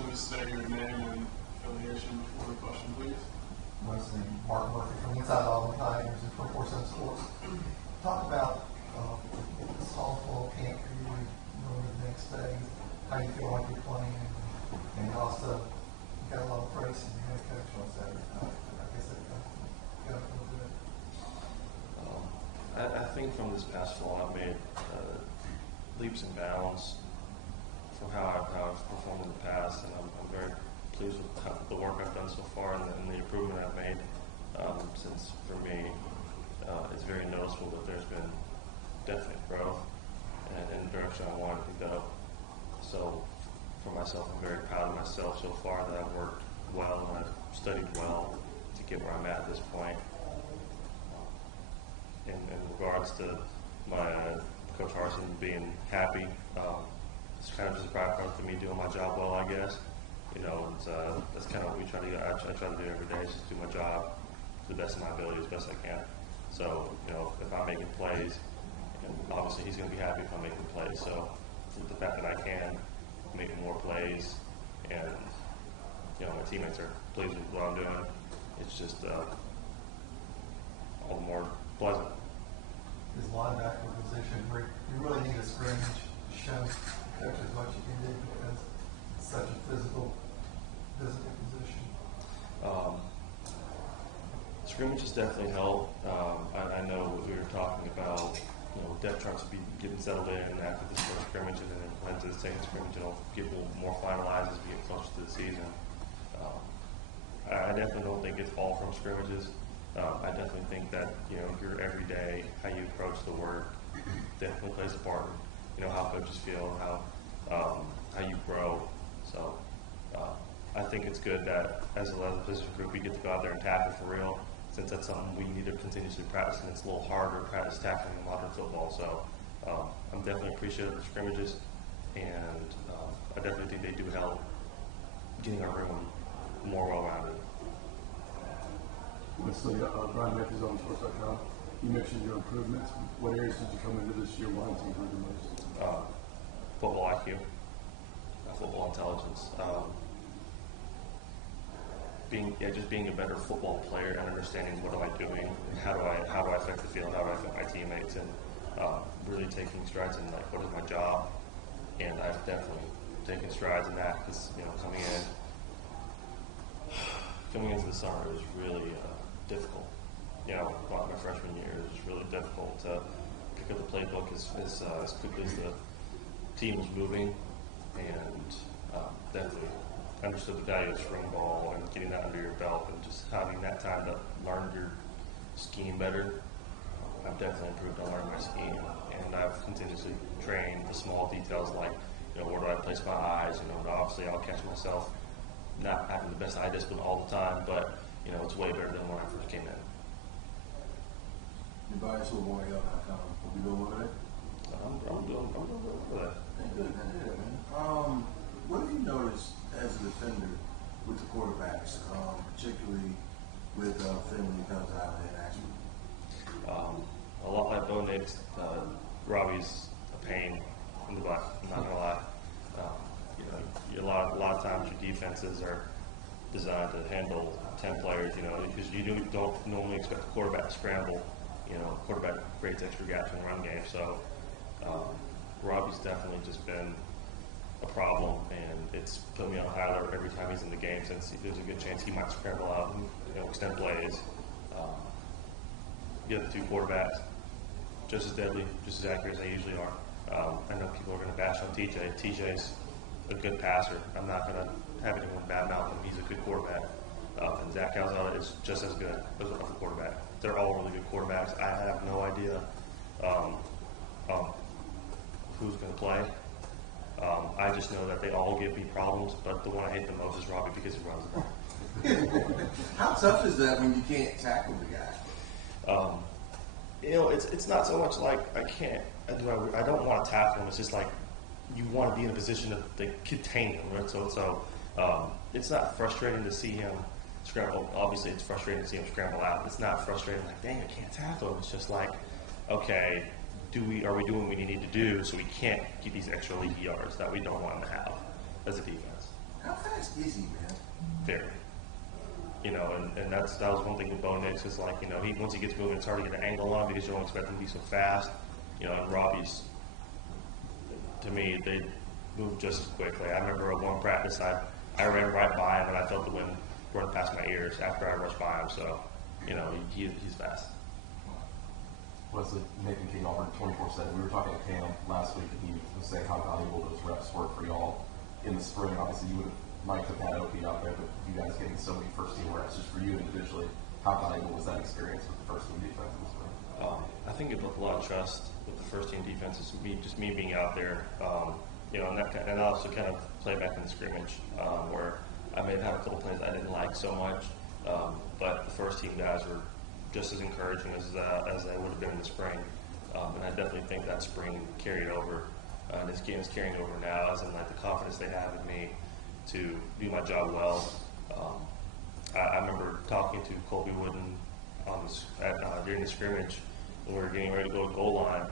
question, just state your name and affiliation before the question, please. Wesley Mark Murphy from Inside Auburn Tigers and 24/7 Sports. Talk about this fall camp for you, going to the next phase, how you feel like you're playing, and also you got a lot of praise from your head coach on Saturday night. I guess that got a little bit. I think from this past fall I've made leaps and bounds from how I've performed in the past, and I'm very pleased with the work I've done so far and the improvement I've made since, for me, it's very noticeable that there's been definite growth and in the direction I wanted to go. So for myself, I'm very proud of myself so far that I've worked well and I've studied well to get where I'm at this point. In regards to my Coach Harsin being happy, it's kind of just a byproduct of me doing my job well, I guess. You know, that's kind of what we try to do. I try to do every day, is just do my job to the best of my ability, as best I can. So, you know, if I'm making plays, and obviously he's going to be happy if I'm making plays. So, the fact that I can make more plays, and you know, my teammates are pleased with what I'm doing, it's just all the more pleasant. This linebacker position, where you really need a scrimmage to show coaches what you can do, because it's such a physical position. Scrimmages definitely help. I know we were talking about, you know, depth charts be getting settled in after this first scrimmage, and then head to the second scrimmage, and it'll get a little more finalized as we get closer to the season. I definitely don't think it's all from scrimmages. I definitely think that, you know, your everyday, how you approach the work definitely plays a part in, you know, how coaches feel, how you grow. So I think it's good that as a position group, we get to go out there and tackle for real, since that's something we need to continuously practice, and it's a little harder to practice tackling in modern football. So I'm definitely appreciative of scrimmages, and I definitely think they do help getting our room more well-rounded. Wesley, Brian Matthews, Auburn Sports.com. You mentioned your improvements. What areas did you come into this year wanting to improve the most? Football IQ, football intelligence, just being a better football player and understanding what am I doing and how do I affect the field, how do I affect my teammates, and really taking strides in like what is my job. And I've definitely taken strides in that, because, you know, coming into the summer was really difficult. You know, my freshman year it was really difficult to pick up the playbook as quickly as the team was moving, and definitely understood the value of spring ball and getting that under your belt and just having that time to learn your scheme better. I've definitely improved on learning my scheme, and I've continuously trained the small details like, you know, where do I place my eyes? You know, and obviously I'll catch myself not having the best eye discipline all the time, but, you know, it's way better than when I first came in. Your bias will warn you up. Will you go over it? I'm doing good for that. Good, man. What have you noticed as a defender with the quarterbacks, particularly with Finley comes out in action? A lot like Bo Nix, Robbie's a pain in the butt, I'm not going to lie. You know, a lot of times your defenses are designed to handle 10 players, you know, because you don't normally expect the quarterback to scramble. You know, quarterback creates extra gaps in the run game. So Robbie's definitely just been a problem, and it's put me on high alert every time he's in the game, since there's a good chance he might scramble out and, you know, extend plays. The other two quarterbacks, just as deadly, just as accurate as they usually are. I know people are going to bash on TJ. TJ's a good passer. I'm not going to have anyone badmouth him. He's a good quarterback. And Zach Calzada is just as good as a quarterback. They're all really good quarterbacks. I have no idea who's going to play. I just know that they all give me problems, but the one I hate the most is Robbie, because he runs the ball. How tough is that when you can't tackle the guy? You know, it's not so much like I don't want to tackle him. It's just like you want to be in a position to contain him, right? So it's not frustrating to see him scramble. Obviously, it's frustrating to see him scramble out. It's not frustrating like, dang, I can't tackle him. It's just like, okay, are we doing what we need to do so we can't get these extra leaky yards that we don't want him to have as a defense? How fast is he, man? Very. You know, and that was one thing with Bo Nix is like, you know, once he gets moving, it's hard to get an angle on because you don't expect him to be so fast. You know, and Robbie's, to me, they move just as quickly. I remember at one practice, I ran right by him and I felt the wind run past my ears after I rushed by him. So, you know, he's fast. Wesley, Nathan King, Auburn 24/7. We were talking to Cam last week, and he was saying how valuable those reps were for y'all in the spring. Obviously, you would have liked to have had Opie out there, but you guys getting so many first-team reps, just for you individually, how valuable was that experience with the first-team defense in the spring? I think it built a lot of trust with the first-team defense. It's me being out there, you know, and also kind of play back in the scrimmage where I may have had a couple plays I didn't like so much, but the first-team guys were just as encouraging as they would have been in the spring, and I definitely think that spring carried over, and this game is carrying over now, as in like the confidence they have in me to do my job well. I remember talking to Colby Wooden during the scrimmage when we were getting ready to go to goal line,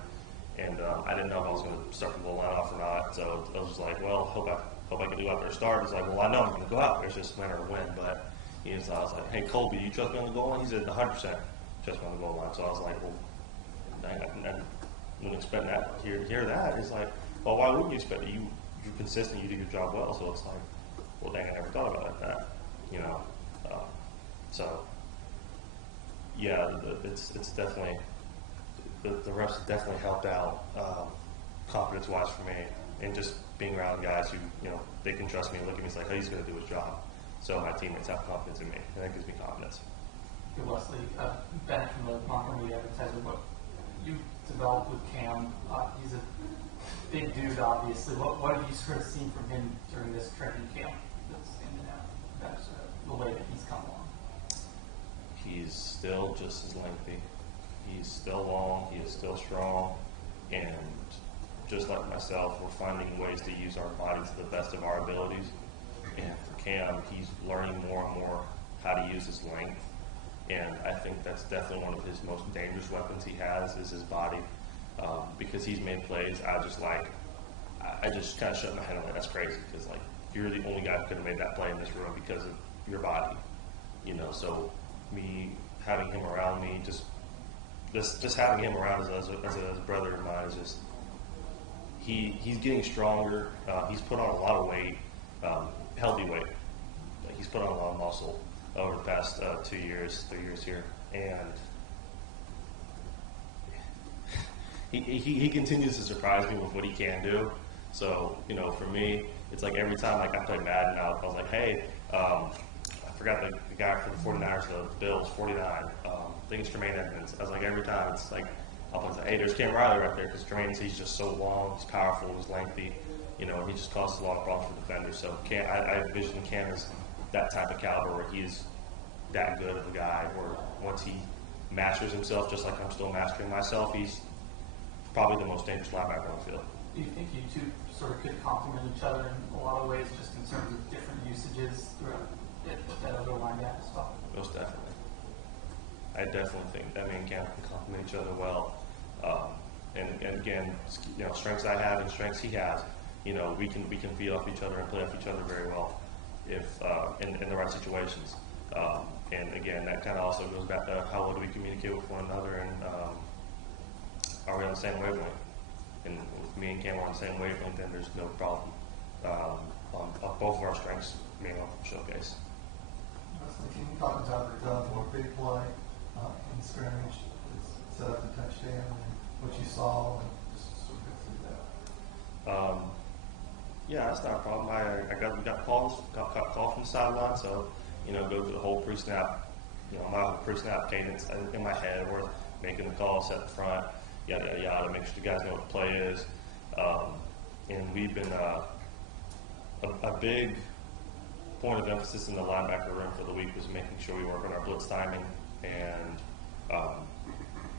and I didn't know if I was going to start the goal line off or not, so I was just like, well, hope I can go out there and start. He's like, well, I know I'm going to go out there, it's just a matter of when, but I was like, hey, Colby, you trust me on the goal line? He said, 100% trust me on the goal line. So I was like, well, I wouldn't expect that. Hear that. It's like, well, why wouldn't you expect it? You're consistent, you do your job well. So it's like, well, dang, I never thought about it like that, you know. So, yeah, it's definitely, the reps definitely helped out confidence-wise for me, and just being around guys who, you know, they can trust me and look at me and say, like, oh, he's going to do his job. So my teammates have confidence in me, and that gives me confidence. Hey Wesley, back from the Montgomery advertisement, what you developed with Cam, he's a big dude, obviously. What have you sort of seen from him during this training camp that's standing out? That's the way that he's come along. He's still just as lengthy. He's still long. He is still strong. And just like myself, we're finding ways to use our bodies to the best of our abilities. And for Cam, he's learning more and more how to use his length. And I think that's definitely one of his most dangerous weapons he has is his body. Because he's made plays, I just kind of shut my head and like, that's crazy. Because like, you're the only guy who could have made that play in this room because of your body. You know, so me having him around me, just having him around as a brother of mine is just, he's getting stronger. He's put on a lot of weight. Healthy weight. Like he's put on a lot of muscle over the past 3 years here, and he continues to surprise me with what he can do. So, you know, for me, it's like every time like I play Madden out, I was like, hey, I forgot the guy for the 49ers, the Bills, 49. I think it's Tremaine Edmonds. I was like, every time it's like, I'll say, hey, there's Cam Riley right there, because Tremaine, he's just so long, he's powerful, he's lengthy. You know, he just causes a lot of problems for defenders. So I envision Cam as that type of caliber where he's that good of a guy, where once he masters himself, just like I'm still mastering myself, he's probably the most dangerous linebacker on the field. Do you think you two sort of could complement each other in a lot of ways, just in terms of different usages throughout that other linebacker spot? Most definitely. I definitely think that me and Cam can complement each other well. And again, you know, strengths I have and strengths he has. You know, we can feed off each other and play off each other very well if in the right situations. And again, that kind of also goes back to how well do we communicate with one another, and are we on the same wavelength? And with me and Cam are on the same wavelength, then there's no problem. On both of our strengths being on showcase. Can you talk about the big play in scrimmage, set up the touchdown, and what you saw, and just sort of go through that? Yeah, that's not a problem. We got calls from the sideline, so, you know, go through the whole pre-snap, you know, my pre-snap cadence in my head. We're making the call, set the front, yada, yada, yada, make sure the guys know what the play is. And we've been a big point of emphasis in the linebacker room for the week was making sure we work on our blitz timing. And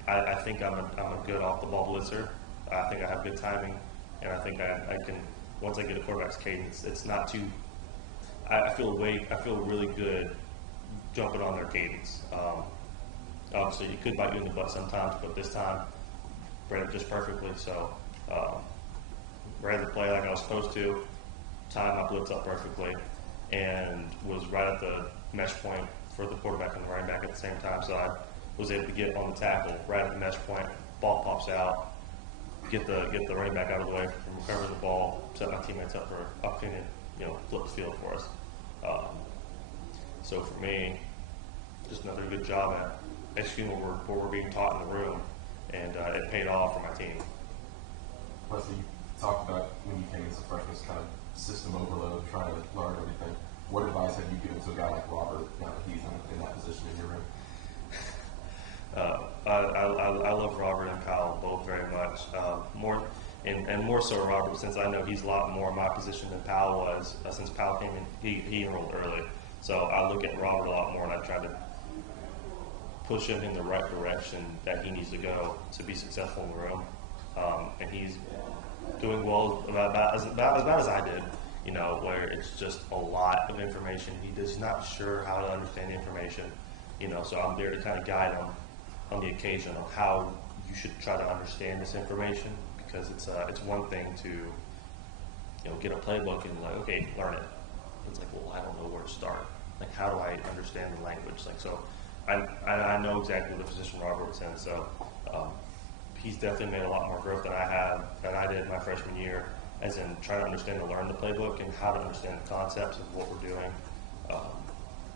I think I'm a good off-the-ball blitzer. I think I have good timing, and I think I can. Once I get a quarterback's cadence, it's not too. I feel really good jumping on their cadence. Obviously, it could bite you in the butt sometimes, but this time, read it just perfectly. So, read the play like I was supposed to, time my blitz up perfectly, and was right at the mesh point for the quarterback and the running back at the same time. So I was able to get on the tackle right at the mesh point. Ball pops out, get the running back out of the way from recovering the ball, set my teammates up for opportunity, flip the field for us. So for me, just another good job at executing what we're being taught in the room, and it paid off for my team. Wesley, you talked about when you came as a freshman, this kind of system overload, trying to learn everything. What advice have you given to a guy like Robert now that he's in that position in your room? I love Robert and Kyle both very much. More so Robert, since I know he's a lot more in my position than Powell was. Since Powell came in, he enrolled early. So I look at Robert a lot more, and I try to push him in the right direction that he needs to go to be successful in the room. And he's doing well about as I did, where it's just a lot of information. He's not sure how to understand the information, so I'm there to kind of guide him on the occasion of how you should try to understand this information, because it's one thing to get a playbook and like, okay, learn it. It's like, well, I don't know where to start. Like, how do I understand the language? Like, so I know exactly the position Robert's in. So he's definitely made a lot more growth than I did my freshman year, as in trying to understand and learn the playbook and how to understand the concepts of what we're doing.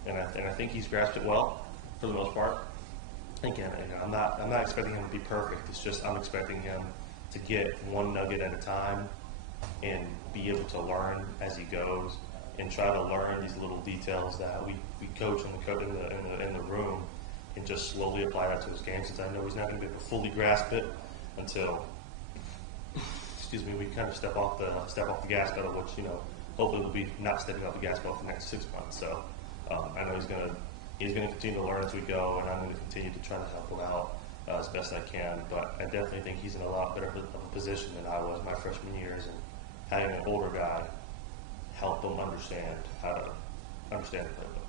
And I think he's grasped it well for the most part. Again, I'm not expecting him to be perfect. It's just I'm expecting him to get one nugget at a time and be able to learn as he goes, and try to learn these little details that we coach in the room, and just slowly apply that to his game, since I know he's not going to be able to fully grasp it until we kind of step off the gas pedal, which hopefully we'll be not stepping off the gas pedal for the next 6 months. So I know he's going to continue to learn as we go, and I'm going to continue to try to help him out as best I can. But I definitely think he's in a lot better of a position than I was my freshman years, and having an older guy help them understand how to understand the playbook.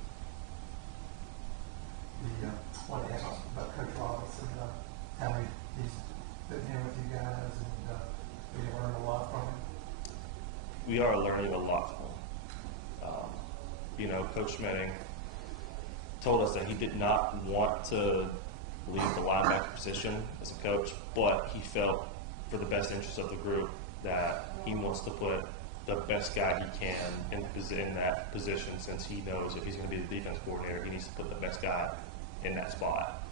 I wanted to ask about Coach Roberts and how he's fitting in with you guys, and we learned a lot from him. We are learning a lot from him. Coach Schmedding told us that he did not want to leave the linebacker position as a coach, but he felt for the best interest of the group that he wants to put the best guy he can in that position, since he knows if he's going to be the defense coordinator, he needs to put the best guy in that spot.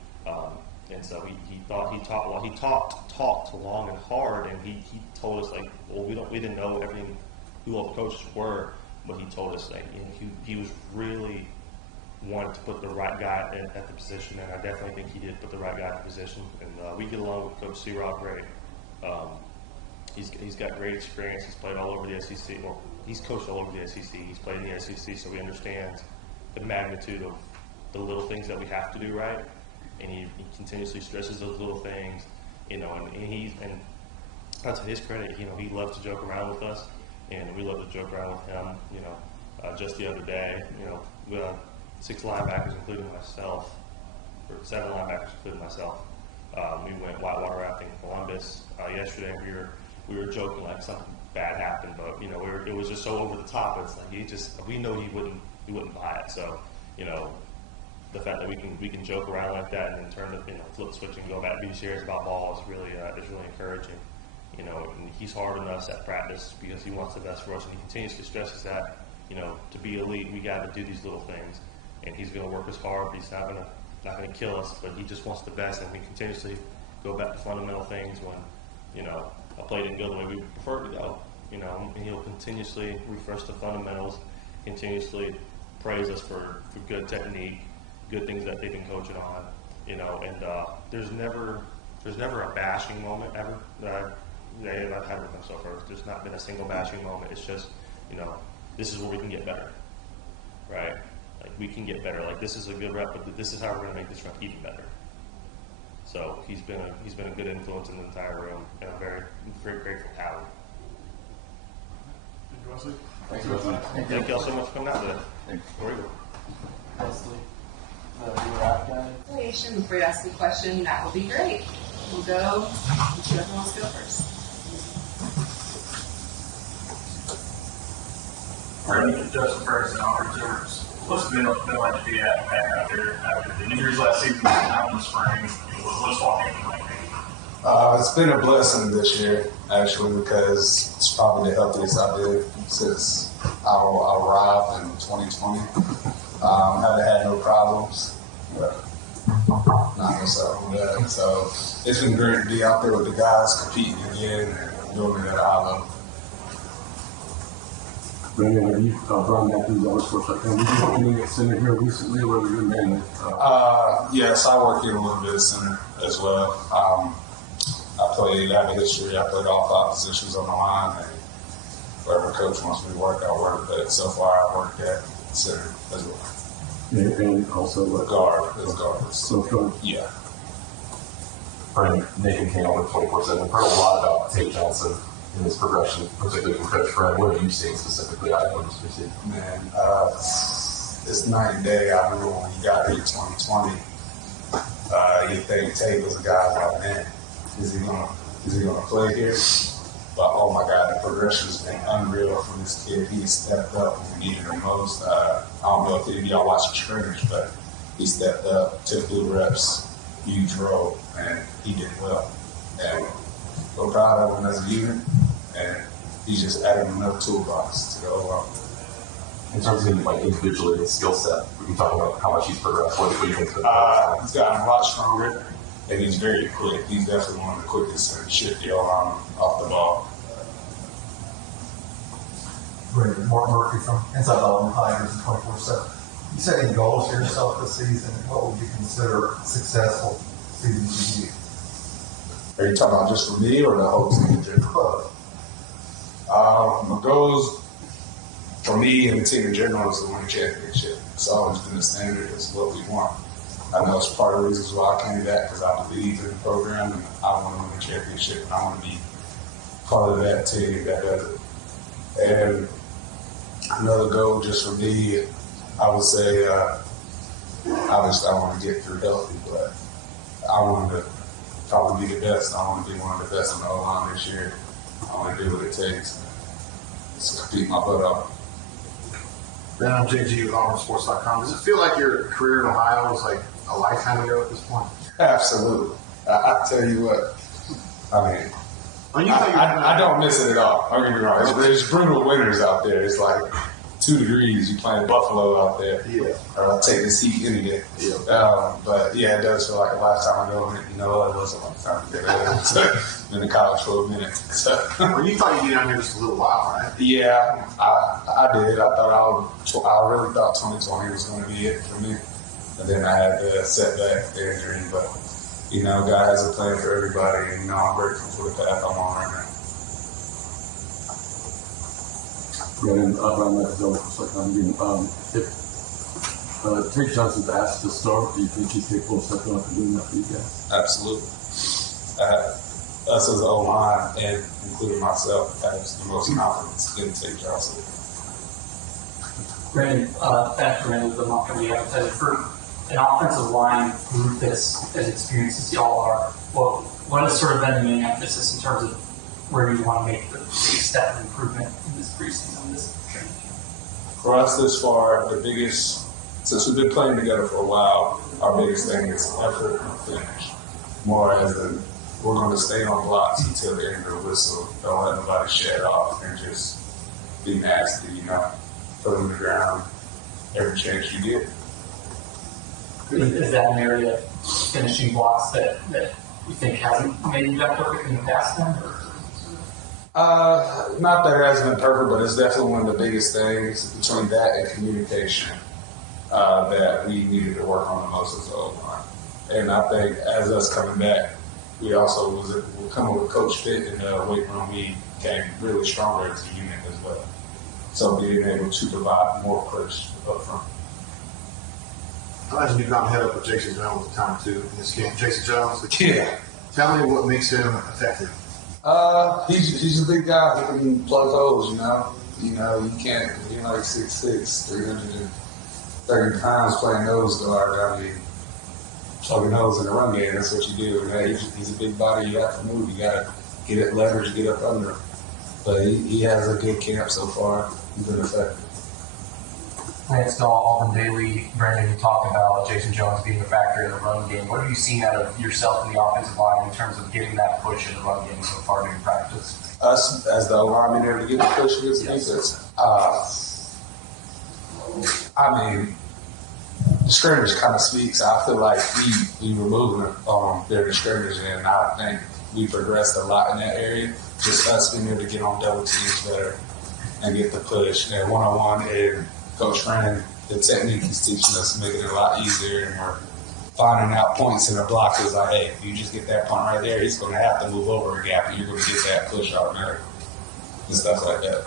And so he talked long and hard, and he told us, like, well, we didn't know everything, who all the coaches were, but he told us, like, he was really wanted to put the right guy at the position, and I definitely think he did put the right guy at the position. And we get along with Coach C-Rob great. He's got great experience. He's played all over the SEC. Well, he's coached all over the SEC. He's played in the SEC, so he understands the magnitude of the little things that we have to do right. And he continuously stresses those little things, and to his credit, he loves to joke around with us, and we love to joke around with him. Just the other day, we had 6 linebackers, including myself, or 7 linebackers, including myself. We went whitewater rafting in Columbus yesterday. We were joking like something bad happened, but it was just so over the top. It's like we know he wouldn't buy it. So the fact that we can joke around like that and then turn the flip the switch and go back and be serious about ball is really encouraging. And he's hard on us at practice because he wants the best for us, and he continuously stresses that to be elite we got to do these little things, and he's going to work as hard. He's not going to kill us, but he just wants the best, and we continuously go back to fundamental things when a play didn't go the way we prefer it to go. And he'll continuously refresh the fundamentals, continuously praise us for good technique, good things that they've been coaching on, and there's never a bashing moment ever that I've had with him so far. There's not been a single bashing moment. It's just, this is where we can get better, right? Like, we can get better. Like, this is a good rep, but this is how we're going to make this rep even better. So he's been a good influence in the entire room, and I'm very, very grateful to have him. Thank you, Wesley. Thanks, Wesley. Thank you all so much for coming out today. Thanks. Very good. Wesley, your draft guy. Affiliation, before you ask the question, that would be great. We'll go, whoever wants to go first. Justin Ferguson, Auburn Sports. What's it been like to be back out there after the injuries last season, out in the spring? What's walking like? It's been a blessing this year, actually, because it's probably the healthiest I've been since I arrived in 2020. Haven't had no problems, but not myself. Yeah. So it's been great to be out there with the guys competing again and doing it at a high level. Brandon, have you, Brian Matthews, Auburn Sports, have you been working at center here recently, or have you been mainly? Yes, I work here a little bit at center as well. I have a history. I played all 5 positions on the line, and wherever coach wants me to work, I work. But so far, I worked at center as well. And also guard as guard. So guard. Yeah. Brandon, Nathan came over 24/7. We've heard a lot about Tate Johnson in his progression, particularly from Coach Fred. What have you seen specifically out of him? Man, it's night and day. I remember when he got here in 2020. You think Tate was a guy like, man, is he gonna play here? But oh my God, the progression's been unreal from this kid. He stepped up when we needed him most. I don't know if any of y'all watched the scrimmage, but he stepped up, took blue reps, huge role, and he did well. And we're proud of him as a unit, and he's just added another toolbox to go along. In terms of like individually his skill set, we can talk about how much he's progressed. What do you think? He's gotten a lot stronger, and he's very quick. He's definitely one of the quickest and shifty off the ball. Great. Mark Murphy from Inside Auburn Tigers and 24/7. You set any goals for yourself this season? What would you consider a successful season for you? Are you talking about just for me or the whole team in general? My goals for me and the team in general is to win a championship. It's always been the standard. It's what we want. I know it's part of the reasons why I came back, because I believe in the program and I want to win a championship and I want to be part of that team that does it. And another goal just for me, I would say, obviously I want to get through healthy, but I want to probably be the best. I want to be one of the best in the O-line this year. I want to do what it takes to compete my butt off. Ben, I'm JG with AuburnSports.com. Does it feel like your career in Ohio was like a lifetime ago at this point? Absolutely. I tell you what, I mean, I don't miss it at all. Don't get me wrong. It's brutal winters out there. It's like 2 degrees. You playing Buffalo out there. Yeah. I'll take this heat any day. Yeah. But yeah, it does feel like a lifetime ago. And you know, it was a lifetime ago. Been in college for a minute. So. Well, you thought you'd be down here just a little while, right? Yeah, I did. I really thought 2020 was going to be it for me. And then I had the setback, the injury. But, you know, God has a plan for everybody. And, you know, I'm grateful for the path I'm on right now. Brandon, Brian Matthews, Auburn Sports.com. If Tate Johnson's asked to start, do you think he's capable of stepping up and doing that for you guys? Absolutely. Us as the O-line, and including myself, has the most confidence in Tate Johnson. Brandon, factor in the Montgomery advertiser for an offensive line group that's as experienced as y'all are. What has sort of been the main emphasis in terms of where you want to make the big step of improvement in this preseason, this training camp? For us this far, the biggest, since we've been playing together for a while, our biggest thing is effort and finish. More as in, we're going to stay on blocks until the end of the whistle. Don't let nobody shed off and just be nasty, you know. Put them on the ground every chance you get. Is that an area of finishing blocks that you think hasn't maybe been perfect in the past then? Not that it hasn't been perfect, but it's definitely one of the biggest things between that and communication that we needed to work on the most as well. And I think as us coming back, we also were coming with Coach Pitt in the weight room. We came really stronger as a unit as well. So being able to provide more push up front. I imagine you've gone head up with Jason Jones at the time too in this game. Jason Jones, Yeah. Tell me what makes him effective. He's a big guy. He can plug holes, you know. You know, you can't, you're like 6'6", 330 pounds playing nose guard. I mean, plugging holes in the run game, that's what you do. And he's a big body. You have to move. You got to get it leverage, get up under him. But he has a good camp so far. He's been effective. Lance Dahl, Auburn Daily, Brandon, you talked about Jason Jones being a factor in the run game. What have you seen out of yourself in the offensive line in terms of getting that push in the run game so far during practice? Us as the O-lineman able to get the push against the defense. I mean, the scrimmage kind of speaks. I feel like we removed their scrimmage, and I think we progressed a lot in that area. Just us being able to get on double teams better and get the push. And one-on-one, and Coach Fran, the technique he's teaching us, making it a lot easier, and we're finding out points in the block is like, hey, if you just get that punt right there, he's going to have to move over a gap, and you're going to get that push automatically and stuff like that.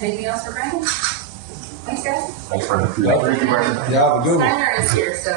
Anything else for Brandon? Thanks, guys. Thanks for Y'all have a good one. Steiner is here, so.